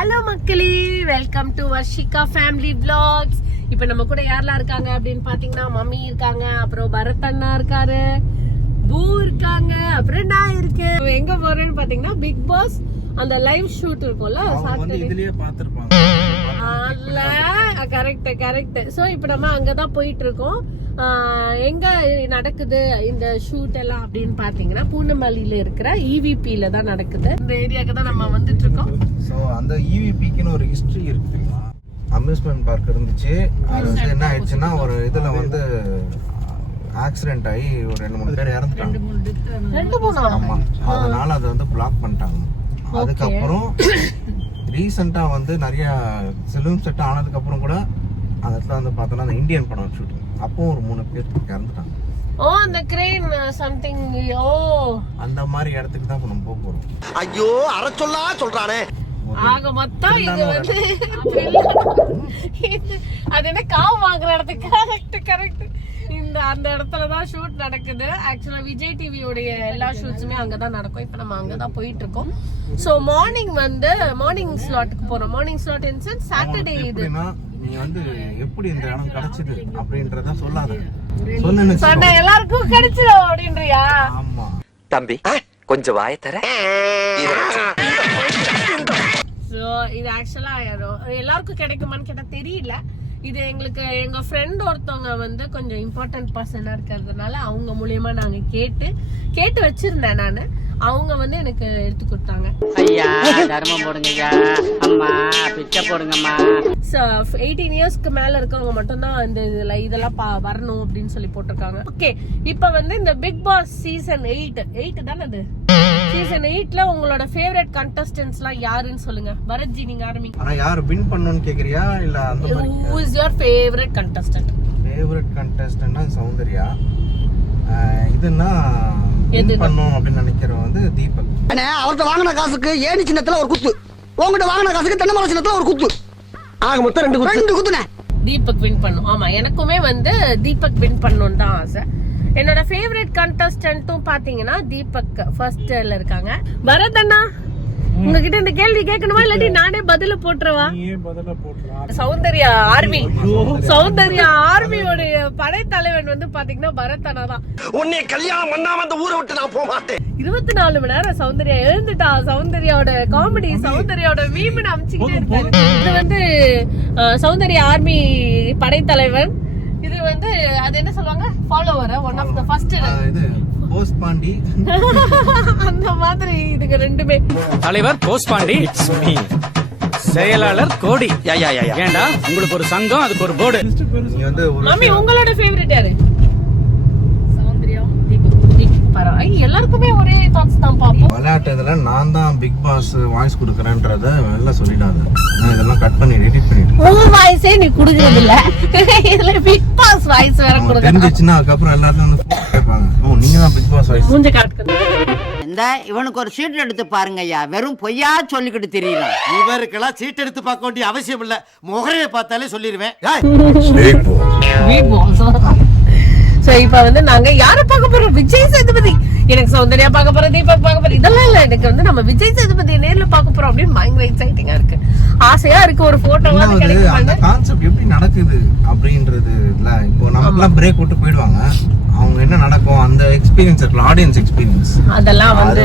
Hello மக்களே, welcome to Varshika family vlogs. இப்போ நம்ம கூட யாரெல்லாம் இருக்காங்க அப்படின்னு பாத்தீங்கன்னா, மம்மி இருக்காங்க, அப்புறம் பரத் அண்ணா இருக்காரு, பூ இருக்காங்க, அப்புறம் நான் இருக்கேன். எங்க போறேன்னு பாத்தீங்கன்னா பிக் பாஸ் அந்த லைவ் ஷூட் இருக்கும்ல, இதுலயே பாத்துருப்பாங்க. கரெக்ட். சோ இப்போ நம்ம அங்கதான் போயிட்டு இருக்கோம். எங்க நடக்குது இந்த ஷூட் எல்லாம் அப்படின்னு பாத்தீங்கன்னா, பூனமல்லியில இருக்கிற EVP-ல தான் நடக்குது. இந்த ஏரியாக்கு தான் நம்ம வந்துட்டு இருக்கோம். சோ அந்த EVP-க்குன்னு ஒரு ஹிஸ்டரி இருக்குங்களா? அம்யூஸ்மென்ட் பார்க் இருந்துச்சு. அது வந்து என்ன ஆயிடுச்சுன்னா, ஒரு இதுல வந்து ஆக்சிடென்ட் ஆகி ஒரு 2-3 பேர் இறந்துட்டாங்க. ஆமா, அதனால அதை வந்து பிளாக் பண்ணிட்டாங்க. அதுக்கப்புறம் ரீசெண்டா வந்து நிறைய ஃபிலிம் செட் ஆனதுக்கு அப்புறம் கூட அந்த இடத்துல வந்து பார்த்தோன்னா அந்த இந்தியன் படம் ஷூட்டிங் அப்போ ஒரு 3 பேர் இறந்துட்டாங்க. அந்த கிரேன் சம்திங். அந்த மாதிரி இடத்துக்கு தான் நம்ம போக போறோம். ஐயோ, அரை சொல்றானே. ஆக மொத்தம் இது வந்து அது என்ன காவு வாங்குற இடத்துக்கு கரெக்ட் அந்த இடத்துலதான் ஷூட் நடக்குது. ஆக்சுவலா விஜய் டிவியோடைய எல்லா ஷூட்ஸுமே அங்கதான் நடக்கும். இப்ப நம்ம அங்கதான் போயிட்டு இருக்கோம். சோ மார்னிங் ஸ்லாட்டுக்கு போறோம். Morning slot incense Saturday. இது நீ வந்து எப்படி இந்த இடம் கிடைச்சது அப்படின்றத சொல்லாத. சொன்ன எல்லாருக்கும் கிடைச்சிடும் அப்படின்றியா? ஆமா தம்பி, கொஞ்சம் வாய தர. சோ இது ஆக்சுவலா எல்லாருக்கும் கிடைக்குமான்னு கேட்டா தெரியல. இது எங்களுக்கு எங்க ஃப்ரெண்ட் ஒருத்தவங்க வந்து கொஞ்சம் இம்பார்ட்டன்ட் பர்சனா இருக்கிறதுனால அவங்க மூலியமா நாங்க கேட்டு வச்சிருந்தேன் நானு. அவங்க வந்து எனக்கு எடுத்து கொடுத்தாங்க. ஐயா தர்மம் போடுங்கய்யா, அம்மா பிச்சை போடுங்கம்மா. 18 இயர்ஸ்க்கு மேல இருக்கவங்க மட்டும் தான் இந்த இதெல்லாம் வரணும் அப்படின்னு சொல்லி போட்டிருக்காங்க. ஓகே, இப்ப வந்து இந்த பிக் பாஸ் சீசன் 8 தானே அது. சீசன் 8ல உங்களோட ஃபேவரட் கண்டஸ்டன்ட்ஸ்லாம் யாருன்னு சொல்லுங்க. பரத்ஜி, நீங்க ஆரம்பிங்க. ஆனா யார் வின் பண்ணனும்னு கேக்குறியா இல்ல அந்த மாதிரி? Who is your favorite contestant? Favourite கண்டஸ்டன்ட்னா சௌந்தர்யா. இதுன்னா வின் பண்ணனும் அப்படி நினைக்கிறவங்க வந்து தீபக். அண்ணே, அவர்ட்ட வாங்குன காசுக்கு ஏணி சின்னத்துல ஒரு குத்து, உங்ககிட்ட வாங்குன காசுக்கு தென்னமர சின்னத்துல ஒரு குத்து, ஆக மொத்தம் 2 குத்துனே. தீபக் வின் பண்ணும். ஆமா, எனக்குமே வந்து தீபக் வின் பண்ணணும்னு தான் ஆசை. என்னோட ஃபேவரட் கண்டஸ்டன்ட்டும் பாத்தீங்கன்னா தீபக் ஃபர்ஸ்ட்ல இருக்காங்க. பரத் அண்ணா, உங்ககிட்ட இந்த கேள்வி கேட்கணுமா இல்லாட்டி நானே பதில போட்டுறவா? சௌந்தர்யா ஆர்மியோட படைத்தலைவன் வந்து பாத்தீங்கன்னா பரத் அண்ணா தான். உன்னை கல்யாணம் பண்ணாம அந்த ஊரை விட்டு நான் போக மாட்டேன். 24 மணி நேரம் சௌந்தர்யா எழுந்துட்டா. சௌந்தர்யாவோட காமெடி, சௌந்தர்யாவோட மீம்னு அமைச்சுக்கிட்டே இருக்காரு. இது வந்து சௌந்தர்யா ஆர்மி படைத்தலைவன். இது வந்து அது என்ன சொல்லுவாங்க, follower, one of the first. இது போஸ்ட் பாண்டி. அந்த மாதிரி இதுங்க ரெண்டுமே. தலைவர் போஸ்ட் பாண்டி, செயலாளர் கோடி. ஏண்டா உங்களுக்கு ஒரு சங்கம், அதுக்கு ஒரு போர்டு. நீ வந்து மம்மி, உங்களோட ஃபேவரட் யாரு? சௌந்தர்யா, தீபக். பரவாயில்லை, எல்லாருக்குமே ஒரே தாட்ஸ் தான் பாப்போம். விளையாட்டுல நான் தான் பிக் பாஸ் வாய்ஸ் கொடுக்கறேன்றத எல்லாம் சொல்லிடாத. நான் இதெல்லாம் கட் பண்ணி எடிட் பண்ணிடுறேன். உன் வாய்ஸே நீ குடுக்குறது இல்ல, இதுல பிக் பாஸ் வாய்ஸ் வேற குடுக்குற. தெரிஞ்சிச்சுன்னா அதுக்கப்புறம் எல்லாரும் வந்து கேட்பாங்க, ஓ நீங்க தான் பிக் பாஸ் வாய்ஸ். மூஞ்ச காட்டுங்க. இந்த இவனுக்கு ஒரு சீட் எடுத்து பாருங்க ஐயா, வெறும் பொய்யா சொல்லிக்கிட்டு தெரியல. இவருக்கெல்லாம் சீட் எடுத்து பார்க்க வேண்டிய அவசியம் இல்ல, முகரையை பார்த்தாலே சொல்லிடுவேன். சோ இப்ப வந்து நாங்க யார பார்க்க போறோம்? விஜய் சேதுபதி. எனக்கு சௌந்தர்யா பார்க்க போறோம், தீபக் பார்க்க போறோம், இதெல்லாம் இல்ல. எனக்கு வந்து நம்ம விஜய் சேதுபதியை நேர்ல பார்க்க போறோம் அப்படின்னு பயங்கர எக்ஸைட்டிங்கா இருக்கு, ஆசையா இருக்கு. ஒரு போட்டோவா அந்த கான்செப்ட் எப்படி நடக்குது அப்படின்றது இல்ல. இப்போ நமக்குலாம் பிரேக் விட்டு போயிடுவாங்க, அவங்க என்ன நடக்கும் அந்த எக்ஸ்பீரியன்ஸ் இருக்கு, ஆடியன்ஸ் எக்ஸ்பீரியன்ஸ், அதெல்லாம் வந்து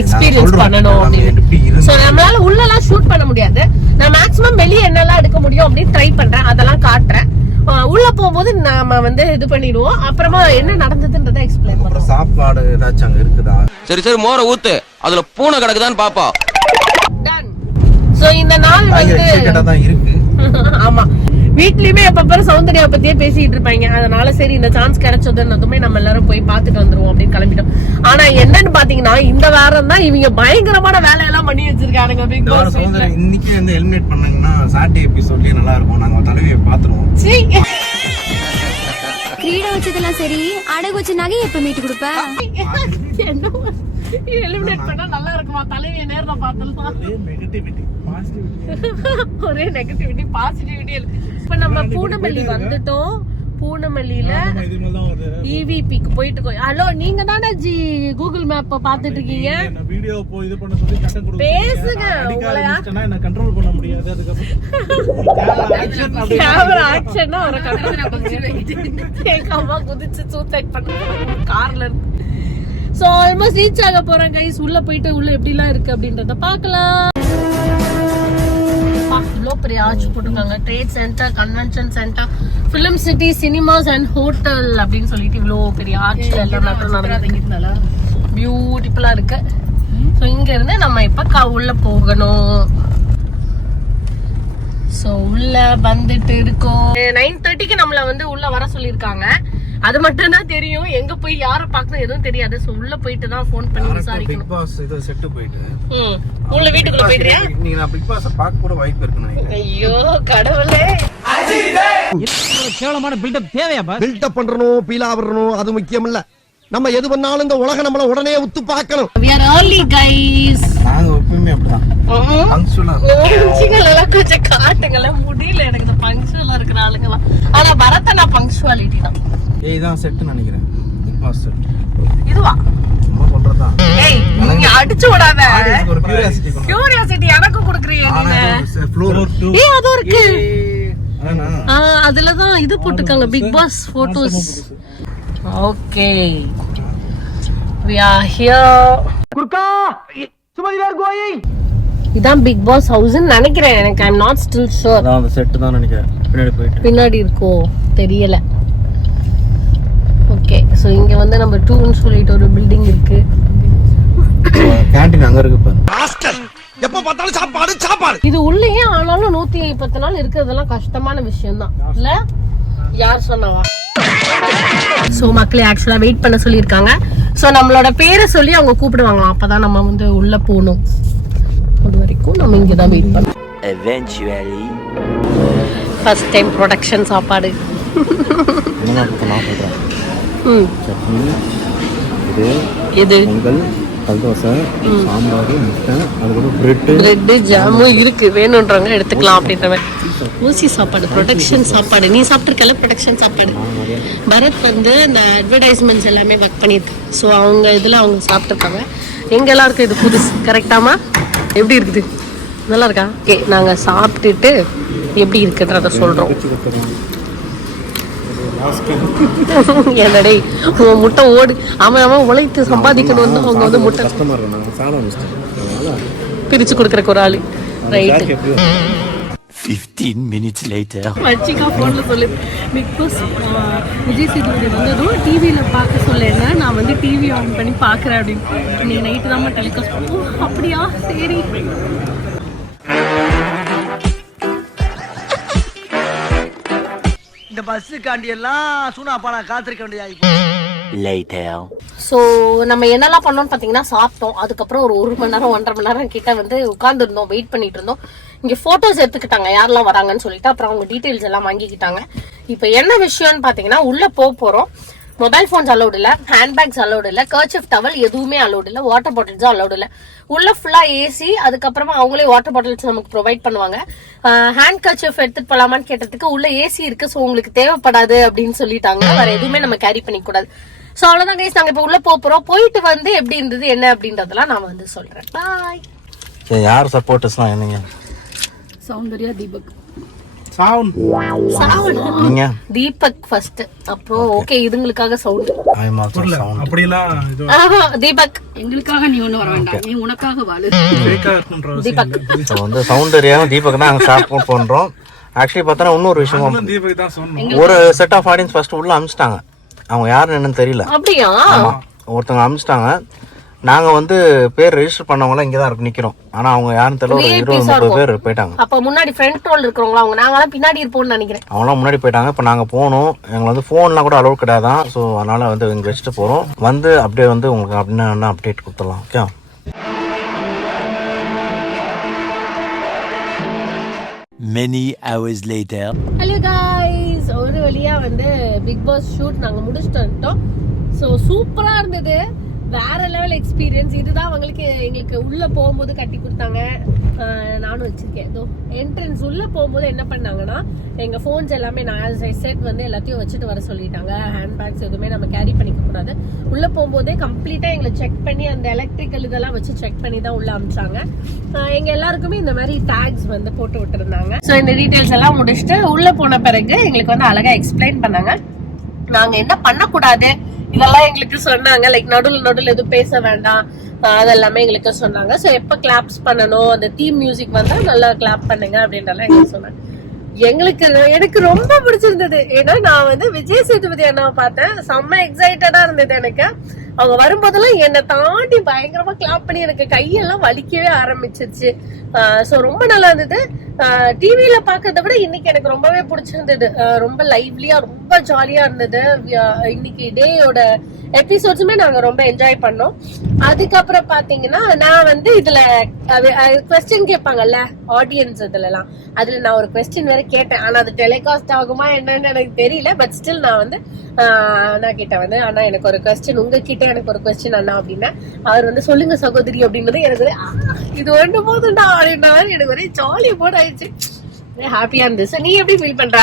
எக்ஸ்பீரியன்ஸ் பண்ணணும் அப்படின்னு. சோ நம்மளால உள்ள எல்லாம் ஷூட் பண்ண முடியாது. நான் மேக்ஸிமம் வெளியே என்னெல்லாம் எடுக்க முடியும் அப்படின்னு ட்ரை பண்றேன், அதெல்லாம் காட்டுறேன். உள்ள போகும்போது நாம வந்து இது பண்ணிடுவோம். அப்புறமா என்ன நடந்ததுன்றத எக்ஸ்பிளைன் பண்றோம். சாப்பாடு ஏதாச்சும் அங்க இருக்குதா? சரி மோர ஊத்து, அதுல பூனை கிடக்குதான்னு பாப்பா. டன். சோ இந்த நாள் வந்து தான் இருக்கு. ஆமா, வீட்லயுமே எப்ப சௌந்தர்யா பத்தியே பேசிட்டு இருப்பாங்க. அதனால சரி இந்த சான்ஸ் கிடைச்சதுன்னதுமே நம்ம எல்லாரும் போய் பாத்துட்டு வந்துருவோம் அப்படின்னு கிளம்பிட்டோம். ஆனா என்னன்னு பாத்தீங்கன்னா, இந்த வாரம் தான் இவங்க பயங்கரமான வேலையெல்லாம் பண்ணி வச்சிருக்காங்க பிக் பாஸ். இன்னைக்கு வந்து எலிமினேட் பண்ணீங்கன்னா சாட்டர்டே எபிசோட்லயே நல்லா இருக்கும். நாங்க தலைவியை பாத்துருவோம். கிரீட வச்சதெல்லாம் சரி, அடகு வச்ச நகை எப்ப மீட்டு கொடுப்ப? எலிமினேட் பண்ணா நல்லா இருக்குமா? தலைவியை நேர்ல பார்த்தலாம். ஒரே நெகட்டிவிட்டி பாசிட்டிவிட்டி. இப்ப நம்ம பூனமல்லி வந்துட்டோம். பூனமல்லியில EVPக்கு போயிட்டு ஹலோ நீங்க தானே ஜி கூகுள் மேப் பாத்துட்டு இருக்கீங்க வீடியோ போய் இது பண்ண சொல்லி கட்டம் கொடுங்க பேசுங்க உங்களை என்ன கண்ட்ரோல் பண்ண முடியாது அதுக்கு கேமரா ஆக்ஷன்னா ஒரு கேட்காம குதிச்சு சூசைட் பண்ண கார்ல இருந்து சோ ஆல்மோஸ்ட் ரீச் ஆக போறேன் கைஸ் உள்ள போயிட்டு உள்ள எப்படி எல்லாம் இருக்கு அப்படின்றத பார்க்கலாம் இவ்வளோ பெரிய ஆர்ச் போட்டிருக்காங்க trade centre convention centre film city cinemas and hotel அப்படின்னு சொல்லிட்டு இவ்வளோ பெரிய ஆர்ச்ல எல்லாம் நடந்து பியூட்டிஃபுல்லா இருக்கு ஸோ இங்க இருந்து நம்ம இப்ப உள்ள போகணும் ஸோ உள்ள வந்துட்டு இருக்கோம் 9:30க்கு நம்மள வந்து உள்ள வர சொல்லியிருக்காங்க அது மட்டும் தான் தெரியும் எங்க போய் யாரை பார்க்கணும் எதுவும் தெரியாது சோ உள்ள போயிட்டு தான் ஃபோன் பண்ணி விசாரிக்கணும் பிக் பாஸ் இது செட் போயிட்டு உள்ள வீட்டுக்குள்ள போயிடுறியா நீங்க நான் பிக் பாஸ் பார்க்க கூட வாய்ப்பு இருக்குன்னு ஐயோ கடவுளே கேவலமான பில்டப் தேவையா பாஸ் பில்டப் பண்றணும் பீலா வரணும் அது முக்கியம் இல்ல நம்ம எது பண்ணாலும் இந்த உலகம் நம்மள உடனே உத்து பார்க்கணும் we are early guys நாங்க எப்பவுமே அப்படிதான் பங்க்சுவலா சிங்களெல்லாம் கொஞ்சம் காட்டுங்கள முடியல எனக்கு இந்த பங்க்சுவலா இருக்கிற ஆளுங்கலாம் ஆனா பரதனா பங்க்சுவாலிட்டி தான் ஏய் இதான் செட் நினைக்கிறேன் பிக் பாஸ் செட் இதுவா சும்மா சொல்றதா ஏய் நீங்க அடிச்சு விடாத ஒரு கியூரியாசிட்டி எனக்கு குடுக்குறீங்க நீங்க ஃப்ளோர் 2 ஏய் அது இருக்கு அதானா அதுல தான் இது போட்டுருக்காங்க big boss photos okay we are here குர்கா சுமதி வேர் கோயிங் இதான் பிக் பாஸ் ஹவுஸ் நினைக்கிறேன் எனக்கு I am not still sure அதான் அந்த செட் தான் நினைக்கிறேன் பின்னாடி போயிட்டு பின்னாடி இருக்கோ தெரியல ஓகே சோ இங்க வந்து நம்ம 2ன்னு சொல்லிட்டு ஒரு பில்டிங் இருக்கு கேண்டீன் அங்க இருக்கு பாரு மாஸ்டர் எப்ப பார்த்தாலும் சாப்பாடு சாப்பாடு இது உள்ளேயே ஆனாலும் 110 நாள் இருக்கிறதெல்லாம் கஷ்டமான விஷயம் தான் இல்ல யார் சொன்னவா சோ மக்களே ஆக்சுவலா வெயிட் பண்ண சொல்லியிருக்காங்க சோ நம்மளோட பேரை சொல்லி அவங்க கூப்பிடுவாங்க அப்பதான் நம்ம வந்து உள்ள போகணும் அது வரைக்கும் நம்ம இங்க தான் வெயிட் பண்ணோம் eventually ஃபர்ஸ்ட் டைம் ப்ரொடக்ஷன் சாப்பாடு என்ன நான் சொல்றேன் சட்னி இது இது பொங்கல் கல்தோசை சாம்பார் முட்டை அதுக்கப்புறம் பிரெட் ஜாமும் இருக்கு வேணும்ன்றவங்க எடுத்துக்கலாம் அப்படின்ற மாதிரி ஊசி சாப்பாடு ப்ரொடக்ஷன் சாப்பாடு நீ சாப்பிட்டுருக்கல ப்ரொடக்ஷன் சாப்பாடு பரத் வந்து இந்த அட்வர்டைஸ்மெண்ட்ஸ் எல்லாமே ஒர்க் பண்ணியிருக்கு ஸோ அவங்க இதில் அவங்க சாப்பிட்ருக்காங்க எங்கெல்லாம் இருக்கு இது புதுசு கரெக்டாமா எப்படி இருக்குது நல்லா இருக்கா ஓகே நாங்கள் சாப்பிட்டுட்டு எப்படி இருக்குன்றத சொல்கிறோம் என்னடே உன் முட்டை ஓடு அவன் உழைத்து சம்பாதிக்கணும் வந்து அவங்க வந்து முட்டை பிரிச்சு கொடுக்குறக்கு ஒரு ஆளு ரைட்டு 15 minutes later வச்சிக்கா ஃபோனில் சொல்லு பிக் பாஸ் விஜய் சேதுபதி வந்ததும் டிவியில் பார்க்க சொல்லேன்னா நான் வந்து டிவி ஆன் பண்ணி பார்க்குறேன் அப்படின்னு நீ நைட்டு தான் டெலிகாஸ்ட் ஓ அப்படியா சரி இந்த பஸ்ஸுக்காண்டி எல்லாம் சூனாப்பா நான் காத்திருக்க வேண்டியது later ஸோ நம்ம என்னெல்லாம் பண்ணோம்னு பார்த்தீங்கன்னா சாப்பிட்டோம் அதுக்கப்புறம் ஒரு 1 மணி நேரம் 1.5 மணி நேரம் கிட்ட வந்து உட்காந்துருந்தோம் வெயிட் பண்ணிட்டு இருந்தோம் இங்கே ஃபோட்டோஸ் எடுத்துக்கிட்டாங்க யாரெல்லாம் வராங்கன்னு சொல்லிட்டு அப்புறம் அவங்க டீட்டெயில்ஸ் எல்லாம் வாங்கிக்கிட்டாங்க இப்போ என்ன விஷயம்னு பார்த்தீங்கன்னா உள்ள போகிறோம் மொபைல் ஃபோன்ஸ் அலௌட் இல்லை ஹேண்ட்பேக்ஸ் அலௌட் இல்லை கர்ச்சிஃப் டவல் எதுவுமே அலௌட் இல்லை வாட்டர் பாட்டில்ஸும் அலௌட் இல்லை உள்ள ஃபுல்லாக ஏசி அதுக்கப்புறமா அவங்களே வாட்டர் பாட்டில்ஸ் நமக்கு ப்ரொவைட் பண்ணுவாங்க ஹேண்ட் கர்ச்சிஃப் எடுத்துட்டு போகலாமான்னு கேட்டதுக்கு உள்ள ஏசி இருக்கு ஸோ உங்களுக்கு தேவைப்படாது அப்படின்னு சொல்லிட்டாங்க வேற எதுவுமே நம்ம கேரி பண்ணிக்கூடாது ஸோ அவ்வளோதான் கைஸ் நாங்கள் இப்போ உள்ள போகிறோம் போயிட்டு வந்து எப்படி இருந்தது என்ன அப்படின்றதெல்லாம் நான் வந்து சொல்றேன் பாய் யார் சப்போர்ட்டர்ஸ்லாம் என்னங்க சௌந்தர்யா தீபக் சவுண்ட் நீங்க தீபக் ஃபர்ஸ்ட் அப்புறம் ஓகே இதுங்களுக்காக sound I am also sound அப்படிலாம் இது தீபக் எங்களுக்காக நீ ஒண்ணு வர வேண்டாம் நீ உனக்காக வாழு ஃபேக்கா இருக்குன்ற தீபக் ஸோ வந்து சவுண்டரியாவும் தீபக் தான் நாங்கள் சப்போர்ட் பண்றோம் ஆக்சுவலி பார்த்தா இன்னொரு விஷயம் தீபக் தான் சொன்னோம் ஒரு செட் ஆஃப் ஆடியன்ஸ் ஃபர்ஸ்ட் உள்ள அமிச்சிட்டாங்க அவங்க யாருன்னு என்னன்னு தெரியல அப்படியா ஆமா ஒருத்தவங்க அமிச்சிட்டாங்க நாங்க வந்து பேர் ரெஜிஸ்டர் பண்ணவங்க இங்க தான் இருக்கு நிக்கிறோம் ஆனா அவங்க யாருன்னு தெரியல ஒரு 20-30 பேர் போயிட்டாங்க அப்ப முன்னாடி ஃப்ரண்ட் ரோல் இருக்கிறவங்களா அவங்க நாங்கலாம் பின்னாடி இருப்போம்னு நினைக்கிறேன் அவங்களாம் முன்னாடி போயிட்டாங்க இப்போ நாங்க போனோம் எங்களுக்கு வந்து ஃபோன்லாம் கூட அலோட் கிடையாதான் ஸோ அதனால வந்து இங்க வச்சுட்டு போறோம் வந்து அப்படியே வந்து உங்களுக்கு அப்படின்னு அப்டேட் கொடுத்துடலாம் okay many hours later hello guys ஒரு வழியா வந்து பிக் பாஸ் ஷூட் நாங்க முடிச்சிட்டு வந்துட்டோம் சோ சூப்பரா இருந்தது வேற லெவல் எக்ஸ்பீரியன்ஸ். இதுதான் அவங்களுக்கு எங்களுக்கு உள்ள போகும்போது கட்டி கொடுத்தாங்க. நானும் வச்சிருக்கேன். இதோ என்ட்ரன்ஸ் உள்ள போகும்போது என்ன பண்ணாங்கன்னா எங்க போன்ஸ் எல்லாமே நான் செட் வந்து எல்லாத்தையும் வச்சுட்டு வர சொல்லிட்டாங்க. ஹேண்ட் பேக்ஸ் எதுவுமே நம்ம கேரி பண்ணிக்க கூடாது. உள்ள போகும்போதே கம்ப்ளீட்டா எங்களை செக் பண்ணி அந்த எலக்ட்ரிக்கல் இதெல்லாம் வச்சு செக் பண்ணி தான் உள்ள அனுப்பிச்சாங்க. எங்க எல்லாருக்குமே இந்த மாதிரி டேக்ஸ் வந்து போட்டு விட்டுருந்தாங்க. ஸோ இந்த டீடைல்ஸ் எல்லாம் முடிச்சுட்டு உள்ள போன பிறகு எங்களுக்கு வந்து அழகா எக்ஸ்பிளைன் பண்ணாங்க நாங்க என்ன பண்ணக்கூடாது இதெல்லாம் எங்களுக்கு சொன்னாங்க. லைக் நடுவில் எதுவும் பேச வேண்டாம் அதெல்லாமே எங்களுக்கு சொன்னாங்க. ஸோ எப்ப கிளாப்ஸ் பண்ணணும், அந்த தீம் மியூசிக் வந்தா நல்லா கிளாப் பண்ணுங்க அப்படின்றலாம் எங்களுக்கு சொன்னாங்க. எனக்கு ரொம்ப பிடிச்சிருந்தது. ஏன்னா நான் வந்து விஜய் சேதுபதி அண்ணாவை பார்த்தேன், செம்ம எக்ஸைட்டடா இருந்தது எனக்கு. அவங்க வரும்போதெல்லாம் என்னை தாண்டி பயங்கரமா கிளாப் பண்ணி எனக்கு கையெல்லாம் வலிக்கவே ஆரம்பிச்சிருச்சு. சோ ரொம்ப நல்லா இருந்தது. டிவில பாக்கிறத விட இன்னைக்கு எனக்கு ரொம்பவே பிடிச்சிருந்தது. ரொம்ப லைவ்லியா ரொம்ப ஜாலியா இருந்தது. இன்னைக்கு டேயோட எபிசோட்ஸுமே நாங்க ரொம்ப என்ஜாய் பண்ணோம். அதுக்கப்புறம் பாத்தீங்கன்னா நான் வந்து இதுல குவெஸ்டின் கேட்பாங்கல்ல ஆடியன்ஸ் இதுல நான் ஒரு குவெஸ்டின் வேற கேட்டேன். ஆனா அது டெலிகாஸ்ட் ஆகுமா என்னன்னு எனக்கு தெரியல. பட் ஸ்டில் நான் வந்து அண்ணா கிட்ட வந்து அண்ணா எனக்கு ஒரு குவெஸ்டின், உங்ககிட்ட எனக்கு ஒரு குவெஸ்டின் அண்ணா அப்படின்னா அவர் வந்து சொல்லுங்க சகோதரி அப்படின்றது எனக்கு இது ஒண்ணு போதுண்டா அப்படின்னா எனக்கு ஒரே ஜாலியா போட ஆயிடுச்சு. ஹாப்பியா இருந்துச்சு. நீ எப்படி ஃபீல் பண்ற?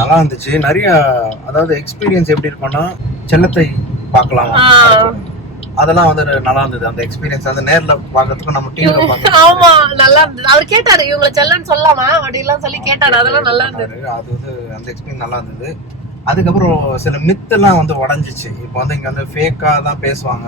நல்லா இருந்துச்சு. நிறைய அதாவது எக்ஸ்பீரியன்ஸ் எப்படி இருக்கும்னா செல்லத்தை பார்க்கலாம், அதெல்லாம் வந்து நல்லா இருந்தது. அந்த எக்ஸ்பீரியன்ஸ் வந்து நேர்ல பாக்கிறதுக்கும் நம்ம டிவில பாக்கிறதுக்கும் ஆமா நல்லா இருந்தது. அவர் கேட்டாரு இவங்க செல்லன்னு சொல்லாமா அப்படிலாம் சொல்லி கேட்டாரு. அதெல்லாம் நல்லா இருந்தது. அது வந்து அந்த எக்ஸ்பீரியன்ஸ் நல்லா இருந்தது. அதுக்கப்புறம் சில மித்தெல்லாம் வந்து உடஞ்சிச்சு. இப்போ வந்து இங்க வந்து ஃபேக்கா தான் பேசுவாங்க,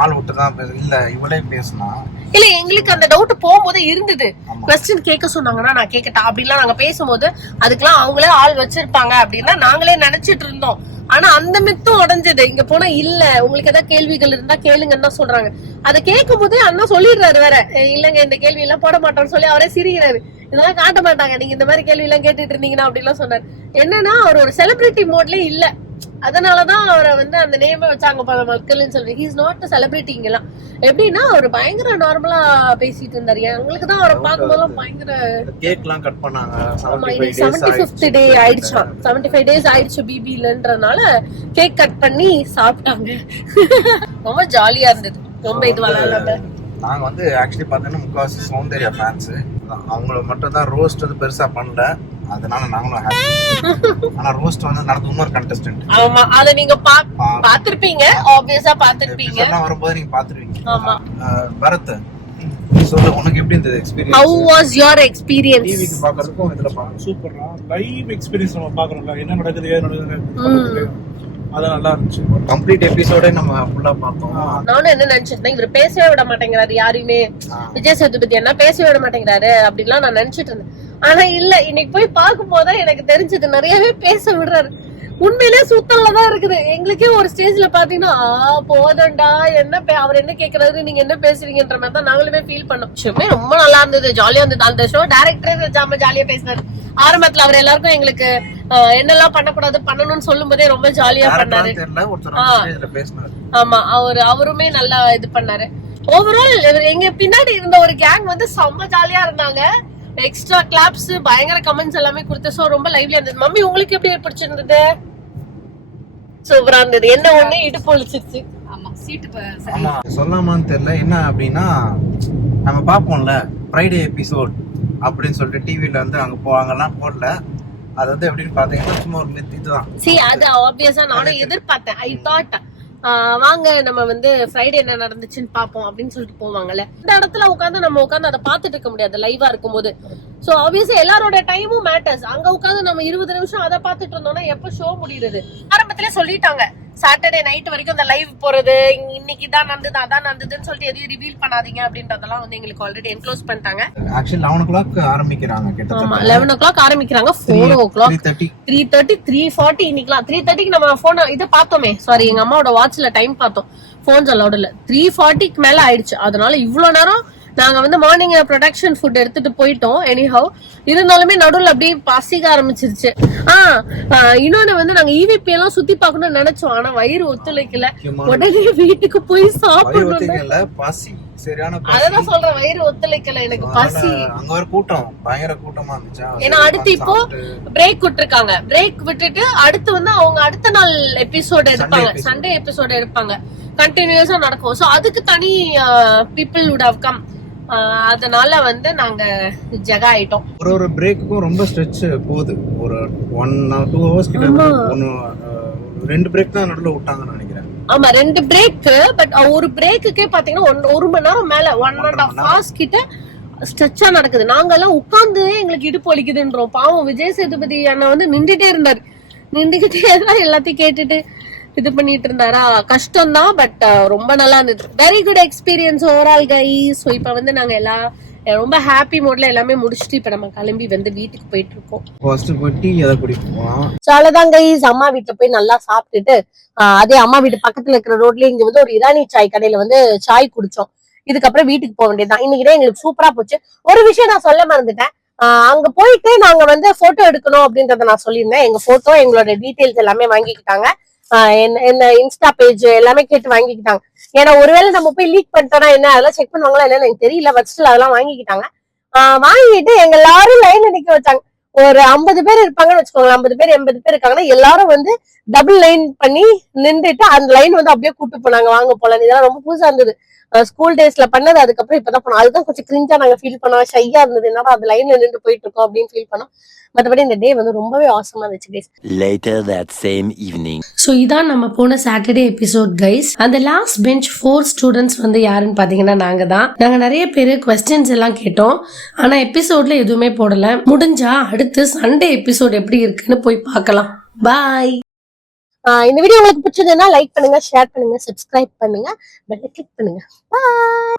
ஆள் விட்டு தான் இல்ல இவளே பேசினா இல்ல எங்களுக்கு அந்த டவுட் போகும்போது இருந்தது. குவெஸ்டின் கேட்க சொன்னாங்கன்னா நான் கேட்கட்டா அப்படின்லாம் நாங்க பேசும்போது அதுக்கெல்லாம் அவங்களே ஆள் வச்சிருப்பாங்க அப்படின்னா நாங்களே நினைச்சிட்டு இருந்தோம். ஆனா அந்த மித்தும் உடஞ்சது. இங்க போனா இல்ல உங்களுக்கு ஏதாவது கேள்விகள் இருந்தா கேளுங்கன்னு தான் சொல்றாங்க. அதை கேட்கும் போதே அண்ணா சொல்லிடுறாரு வேற, இல்லங்க இந்த கேள்வி எல்லாம் போட மாட்டோம்னு சொல்லி அவரே சிரிக்கிறாரு. இதெல்லாம் காட்ட மாட்டாங்க நீங்க இந்த மாதிரி கேள்வி எல்லாம் கேட்டுட்டு இருந்தீங்கன்னா அப்படின்லாம் சொன்னாரு. என்னன்னா அவர் ஒரு செலிபிரிட்டி மோட்லயே இல்ல, அதனாலதான் அவரை வந்து அந்த நேம் வச்சாங்க பல மக்கள்னு சொல்லி. He is not celebrity. இங்கெல்லாம் எப்படின்னா அவர் பயங்கர நார்மலா பேசிட்டு இருந்தாரு. எங்களுக்கு தான் அவரை பார்க்கும்போது பயங்கர கேக்லாம் கட் பண்ணாங்க. 75th டே ஆயிடுச்சு, 75 days ஆயிடுச்சு பிபிலன்றதுனால கேக் கட் பண்ணி சாப்பிட்டாங்க. ரொம்ப ஜாலியா இருந்தது. ரொம்ப இது வளரல. நாங்க வந்து ஆக்சுவலி பார்த்தோன்னா முக்காவாசி சௌந்தர்யா ஃபேன்ஸ். அவங்கள மட்டும் தான் ரோஸ்ட் வந்து பெருசா பண்ணல, அதனால நாங்களும் ஹாப்பி. ஆனா ரோஸ்ட் வந்து நடந்து இன்னொரு கண்டஸ்டன்ட். ஆமா அத நீங்க பாத்திருப்பீங்க, ஆப்வியஸா பாத்திருப்பீங்க. எல்லாம் வரும்போது நீங்க பாத்துருவீங்க. ஆமா பரத் நீ சொல்லு, உனக்கு எப்படி இருந்தது experience? How was your experience? டிவிக்கு பார்க்கிறதுக்கும் இதுல பாக்க சூப்பரா லைவ் எக்ஸ்பீரியன்ஸ் நம்ம பாக்குறோம்ல, என்ன நடக்குது ஏது நடக்குது, அது நல்லா இருந்துச்சு. கம்ப்ளீட் எபிசோடே நம்ம ஃபுல்லா பார்த்தோம். நானும் என்ன நினைச்சிட்டேன், இவர் பேசவே விட மாட்டேங்கிறாரு யாரையுமே, விஜய் சேதுபதி என்ன பேசவே விட மாட்டேங்கிறாரு அப்படின்லாம் நான் நினைச்சிட்டு இருந்தேன். ஆனா இல்ல, இன்னைக்கு போய் பார்க்கும் போதுதான் எனக்கு தெரிஞ்சது நிறையவே பேச விடுறாரு. உண்மையிலே சுத்தல்லதான் இருக்குது. எங்களுக்கே ஒரு ஸ்டேஜ்ல பாத்தீங்கன்னா போதண்டா என்ன அவர் என்ன கேக்குறாரு நீங்க என்ன பேசுறீங்கன்ற மாதிரி தான் நாங்களுமே ஃபீல் பண்ணோம். ஷோமே ரொம்ப நல்லா இருந்தது, ஜாலியா இருந்தது. அந்த ஷோ டைரக்டரே ஜாம ஜாலியா பேசினாரு. ஆரம்பத்துல அவர் எல்லாருக்கும் எங்களுக்கு என்னெல்லாம் பண்ணக்கூடாது பண்ணணும்னு சொல்லும் போதே ரொம்ப ஜாலியா பண்ணாரு. ஆமா அவருமே நல்லா இது பண்ணாரு. ஓவரால் எங்க பின்னாடி இருந்த ஒரு கேங் வந்து செம்ம ஜாலியா இருந்தாங்க. எக்ஸ்ட்ரா கிளாப்ஸ் பயங்கர கமெண்ட்ஸ் எல்லாமே கொடுத்து சோ ரொம்ப லைவ்லியா இருந்தது. மம்மி உங்களுக்கு எப்படி பிடிச்சிருந்தது? சூப்பரா இருந்தது. என்ன ஒண்ணு இடுப்பு ஒழிச்சிருச்சு. ஆமா சீட்டு ஆமா சொல்லாமான்னு தெரியல. என்ன அப்படின்னா நம்ம பாப்போம்ல ஃப்ரைடே எபிசோட் அப்படின்னு சொல்லிட்டு டிவில வந்து அங்க போவாங்கலாம் போடல. அது வந்து எப்படின்னு பாத்தீங்கன்னா சும்மா ஒரு மித் இதுதான். சி அது ஆப்வியஸா நானும் எதிர்பார்த்தேன். ஐ தாட் வாங்க நம்ம வந்து ஃப்ரைடே என்ன நடந்துச்சுன்னு பாப்போம் அப்படின்னு சொல்லிட்டு போவாங்கல்ல. இந்த இடத்துல நம்ம உட்காந்து அதை பாத்துட்டு இருக்க முடியாது லைவா இருக்கும் போது. சோ ஆப்வியஸா எல்லாரோட டைமும் மேட்டர்ஸ். அங்க உட்காந்து நம்ம 20 நிமிஷம் அதை பாத்துட்டு இருந்தோம்னா எப்ப ஷோ முடியுது? ஆரம்பத்திலே சொல்லிட்டாங்க சாட்டர்டே நைட் வரைக்கும் அந்த லைவ் போறது, இன்னைக்கு தான் நடந்தது அதான் நடந்ததுன்னு சொல்லிட்டு எதையும் ரிவீல் பண்ணாதீங்க அப்படின்றதெல்லாம் வந்து எங்களுக்கு ஆல்ரெடி என்க்ளோஸ் பண்ணிட்டாங்க. ஆக்சுவலி 11 o'clock ஆரம்பிக்கிறாங்க. ஆமா 11 o'clock ஆரம்பிக்கிறாங்க. 4 o'clock 3:30 3:40 இன்னைக்குலாம் 3:30க்கு நம்ம போன் இதை பார்த்தோமே, சாரி எங்க அம்மாவோட வாட்ச்ல டைம் பார்த்தோம். போன்ஸ் அலௌட் இல்ல. 3:40க்கு மேல ஆயிடுச்சு. அதனால இவ்வளவு நேரம் நாங்க வந்து மார்னிங் ப்ரொடக்ஷன் ஃபுட் எடுத்துட்டு போயிட்டோம். எனிஹவ் இருந்தாலுமே நடுவுல அப்படியே பசிக்க ஆரம்பிச்சிருச்சு. இன்னொன்னு வந்து நாங்க EVP எல்லாம் சுத்தி பார்க்கணும்னு நினைச்சோம். ஆனா வயிறு ஒத்துழைக்கல. உடனே வீட்டுக்கு போய் சாப்பிடணும். பசி சரியான பசி. அததான் சொல்றேன், வயிறு ஒத்துழைக்கல எனக்கு, பசி. அங்க ஒரு கூட்டம், பயங்கர கூட்டமா இருந்துச்சா. ஏன்னா அடுத்து இப்போ பிரேக் விட்டுருக்காங்க. பிரேக் விட்டுட்டு அடுத்து வந்து அவங்க அடுத்த நாள் எபிசோட் எடுப்பாங்க, சண்டே எபிசோட் எடுப்பாங்க, கண்டினியூஸா நடக்கும். சோ அதுக்கு தனி பீப்புள் வுட் ஹவ் கம். அதனால வந்து நாங்க ஜெகா ஆயிட்டோம். ஒரு பிரேக்குக்கும் ரொம்ப ஸ்ட்ரெச் போகுது. ஒரு 1 or 2 hours கிட்ட. ரெண்டு பிரேக் தான் நடுவுல விட்டாங்கன்னு நினைக்கிறேன். ஆமா, 2 பிரேக். பட் ஒரு பிரேக்குக்கே பாத்தீங்கன்னா 1 மணி நேரம் மேல, 1.5 hours கிட்ட ஸ்ட்ரெச்சா நடக்குது. நாங்க எல்லாம் உட்கார்ந்து எங்களுக்கு இடுப்பு வலிக்குதுன்றோம். பாவம் விஜய் சேதுபதி அண்ணா வந்து நின்றுட்டே இருந்தாரு. நின்றுகிட்டே தான் எல்லாத்தையும் கேட்டுட்டு இது பண்ணிட்டு இருந்தாரா. கஷ்டம் தான், பட் ரொம்ப நல்லா இருந்தது. Very good experience overall guys. So இப்ப வந்து நாங்க எல்லாம் ரொம்ப ஹாப்பி மோட்ல எல்லாமே முடிச்சுட்டு இப்ப நம்ம கிளம்பி வந்து வீட்டுக்கு போயிட்டு இருக்கோம். ஃபர்ஸ்ட் போய் டீ எதை குடிப்போம். ஸோ அவ்வளவுதான் கைஸ், அம்மா வீட்டுல போய் நல்லா சாப்பிட்டுட்டு அதே அம்மா வீட்டு பக்கத்துல இருக்கிற ரோட்லயே இங்க வந்து ஒரு இரானி சாய் கடையில வந்து சாய் குடிச்சோம். இதுக்கப்புறம் வீட்டுக்கு போக வேண்டியதுதான். இன்னைக்கு எங்களுக்கு சூப்பரா போச்சு. ஒரு விஷயம் நான் சொல்ல மறந்துட்டேன். அங்க போயிட்டு நாங்க வந்து போட்டோ எடுக்கணும் அப்படின்றத நான் சொல்லியிருந்தேன். எங்க போட்டோ, எங்களோட டீடைல்ஸ் எல்லாமே வாங்கிக்கிட்டாங்க. என்ன இன்ஸ்டா பேஜ் எல்லாமே கேட்டு வாங்கிக்கிட்டாங்க. ஏன்னா ஒருவேளை நம்ம போய் லீக் பண்ணிட்டோம்னா என்ன, அதெல்லாம் செக் பண்ணுவாங்களா என்னன்னு எனக்கு தெரியல. ஃபர்ஸ்ட் அதெல்லாம் வாங்கிக்கிட்டாங்க. வாங்கிட்டு எங்க எல்லாரும் லைன்ல நிக்க வச்சாங்க. ஒரு 50 பேர் இருப்பாங்கன்னு வச்சுக்கோங்க, 50 பேர் 80 பேர் இருக்காங்கன்னா எல்லாரும் வந்து டபுள் லைன் பண்ணி நின்றுட்டு அந்த லைன் வந்து அப்படியே கூட்டு போனாங்க, வாங்க போலாம். இதெல்லாம் ரொம்ப புதுசா இருந்தது. ஸ்கூல் டேஸ்ல பண்ணது. அதுக்கப்புறம் இப்பதான் பண்ணோம். அதுதான் கொஞ்சம் கிரிஞ்சா நாங்க ஃபீல் பண்ணோம், ஷையா இருந்தது. என்னடா அது லைன்ல நின்று போயிட்டு இருக்கோம் அப்படின்னு ஃபீல் பண்ணோம். மற்றபடி இந்த டே வந்து ரொம்பவே ஆசமா இருந்துச்சு guys. Later that same evening. So இதான் நம்ம போன சாட்டர்டே எபிசோட் கைஸ். அந்த லாஸ்ட் பெஞ்ச் 4 ஸ்டூடெண்ட்ஸ் வந்து யாருன்னு பாத்தீங்கன்னா நாங்க நிறைய பேரு குவெஸ்டின்ஸ் எல்லாம் கேட்டோம். ஆனா எபிசோட்ல எதுவுமே போடல. முடிஞ்சா அடுத்து சண்டே எபிசோட் எப்படி இருக்குன்னு போய் பார்க்கலாம். பாய். இந்த வீடியோ உங்களுக்கு பிடிச்சதுன்னா லைக் பண்ணுங்க, ஷேர் பண்ணுங்க, சப்ஸ்கிரைப் பண்ணுங்க, பெல் கிளிக் பண்ணுங்க. பாய்.